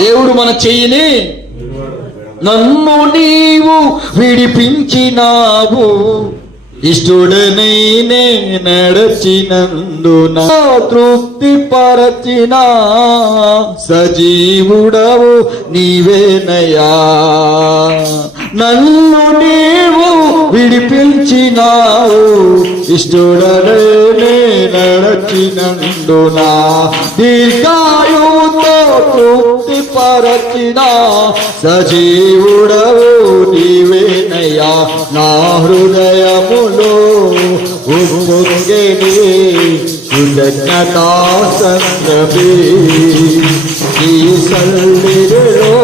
దేవుడు మన చెయ్యిని నన్ను నీవు విడిపించినావు, ఇష్టడనైనే నడచినందున తృప్తి పరచిన సజీవుడవు నీవేనయ్యా. నన్ను నీవు విడిపించినావు, ఇష్టడనైనే నడచినందున దీర్ఘాయువుతో తృప్తి పరచిన సజీవుడవు నీవేనయ్యా. నా హృదయములో ఉప్పొంగెని కృతజ్ఞతా సంద్రమే, ఈ సన్నిధిలో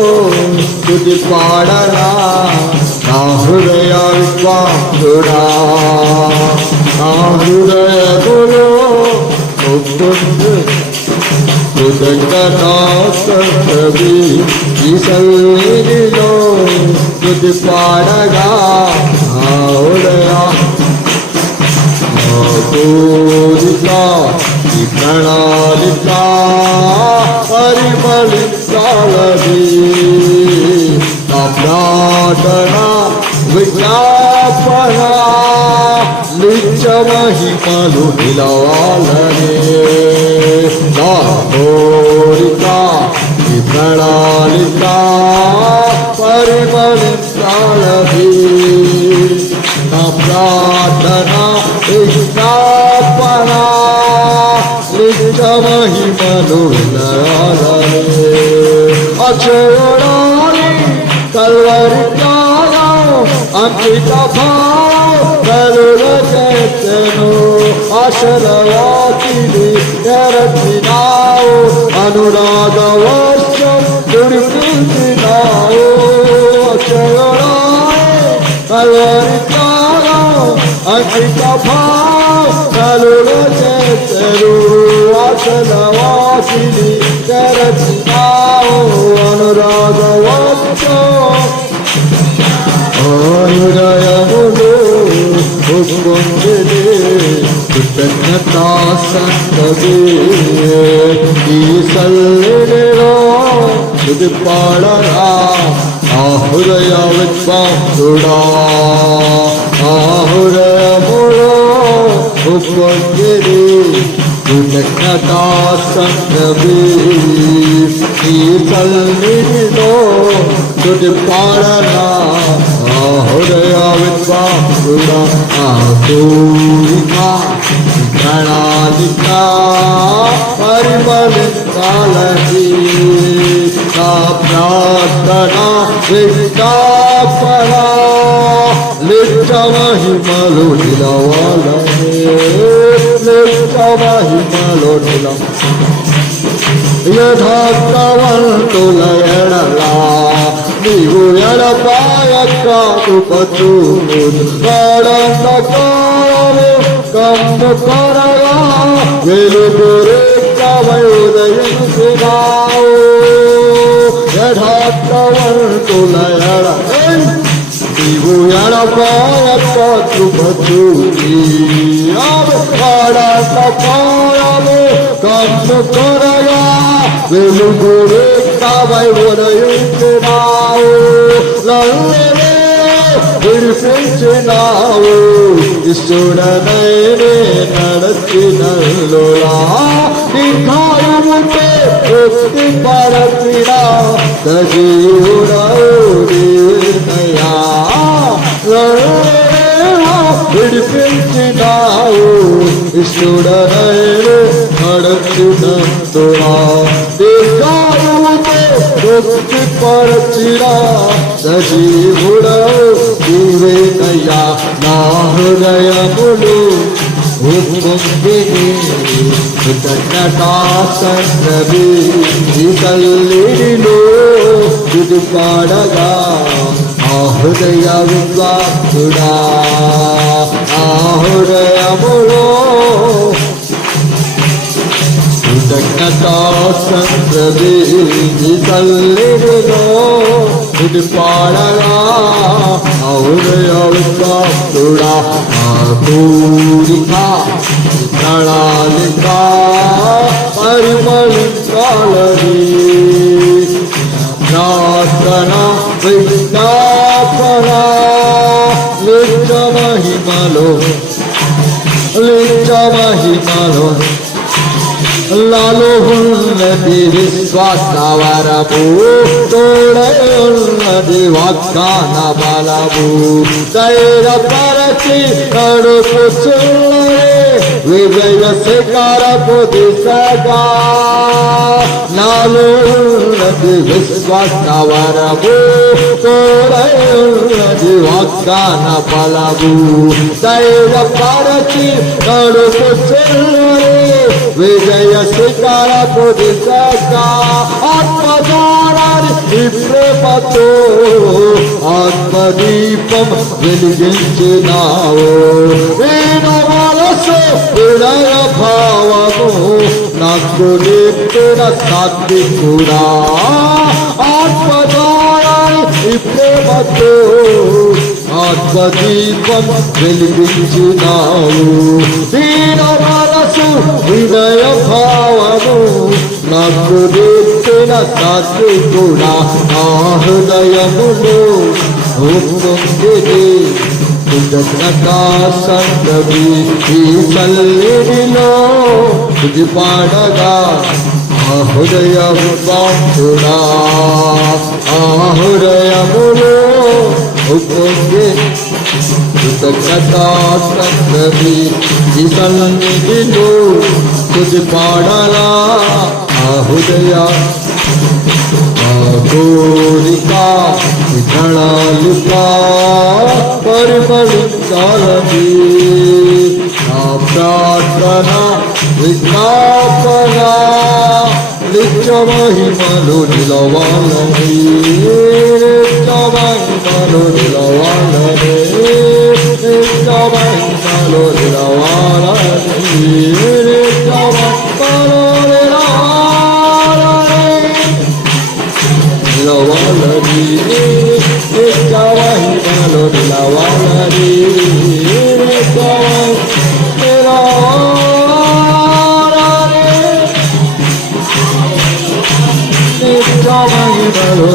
స్తుతి పాడనా నా హృదయ విశ్వాసుడా. నా హృదయములో ఉప్పొంగెని కృతజ్ఞతా సంద్రమే, ఈ సన్నిధిలో స్తుతి పాడగా నా హృదయ కోరిక ఈ ప్రణాళిక పరిమళించాలది. నా ప్రార్థన విజ్ఞాపన నిత్య మహిమలు నిలవాలని. నా కోరిక ఈ ప్రణాళిక పరిమళించాలది. నా ప్రార్థన విజ్ఞాపన నిత్య మహిమలు విలయాలని. అక్షరాలి కల్వరి జ్ఞానం అంకిత భావం కలుల చేతను. ఆశలవాకిలి తెరచినావు, అనురాగ వర్షం కురిపించినావు. అక్షరాలి కల్వరి అంకిత భావం కలుల చేతను. ఆశలవాకిలి తెరచినావు, అనురాగ వర్షం హృదయములో ఉప్పొంగెని కృతజ్ఞతా సంద్రమే, ఈ సన్నిధిలో స్తుతి పాడనా నా హృదయ విశ్వాసుడా. నా హృదయములో ఉప్పొంగెని కృతజ్ఞతా సంద్రమే, ఈ సన్నిధిలో స్తుతి పాడనా నా హృదయ విశ్వాసుడా. నా కోరిక ప్రణాళిక పరిమళించాలని. నా ప్రార్థన విజ్ఞాపన నిత్య మహిమలు నిలవాలని. నిత్య మహిమలు యథార్థవంతుల ఎడలా నీవు ఎడపాయక కృపచూడు. కాడంధకారము కమ్ము కొరగా వెలుగురేఖవై ఉదయించినావు. యథార్థవంతుల ఎడలా నీవు ఎడపాయక కృపచూడి. కాడంధకారము కమ్ము కొరగా వెలుగురేఖవై ఉదయించినావు. నన్ను విడిపించినావు, ఇష్టడనైనే నడచినందున దీర్ఘాయువుతో తృప్తి పరచిన సజీవుడవు నీవేనయ్యా. విడిపించినావు, ఇష్టడనైనే నడచినందున దీర్ఘాయువుతో తృప్తి పరచిన సజీవుడవు నీవేనయ్యా. నా హృదయములు ఉప్పొంగెని కృతజ్ఞతా సంద్రమే, ఈ సన్నిధిలో స్తుతి పాడగా నా హృదయ విశ్వాసుడా. నా హృదయములో కృతజ్ఞతా సంద్రమే, ఈ సన్నిధిలో స్తుతి పాడగా నా హృదయ విశ్వాసుడా. నా కోరిక ప్రణాళిక పరిమళించాలని. విజ్ఞాపన నిత్య మహిమలో నిత్య మహిమలో లాలో ఉన్నది విశ్వాసవరము తోడయున్నది వాగ్దాన బలము ధైర్యపరచి నడుపుచున్నది విజయ శిఖరపు దిశగా నాలో ఉన్నది విశ్వాసవరము తోడయున్నది వాగ్దాన బలము ధైర్యపరచి నడుపుచున్నది విజయ శిఖరపు దిశగా ఆత్మధారాన్ని ఈ ప్రేమతో ఆత్మదీపం వెలిగించినావు నేను మనసు హృదయ భావము నాకు నేర్పిన శాంతి కూడా ఆత్మధారాన్ని ఈ ప్రేమతో ఆత్మదీపం వెలిగించినావు దీన మనసు హృదయ భావము నాకు నేర్పిన శాంతి కూడా ఆ హృదయములో పొందిది సంగవి ఈ సల్లిలో ఇది పాడగా ఆ హృదయము బాంధుడా ఆ హృదయములో పొంది సంగవి ఈ సన్నిధిలో ఇది పాడలా ఆ హృదయ కోరిక ప్రణాళిక పరిమళించాలని నా ప్రార్థన విజ్ఞాపన నిత్య మహిమలు నిలవాలని నిత్య మహిమలు నిలవాలని నిత్య మహిమలు నిలవాలని నిత్య మహిమలు నిలవాలని నిత్య మహిమలు నిలవాలని నిత్య మహిమలు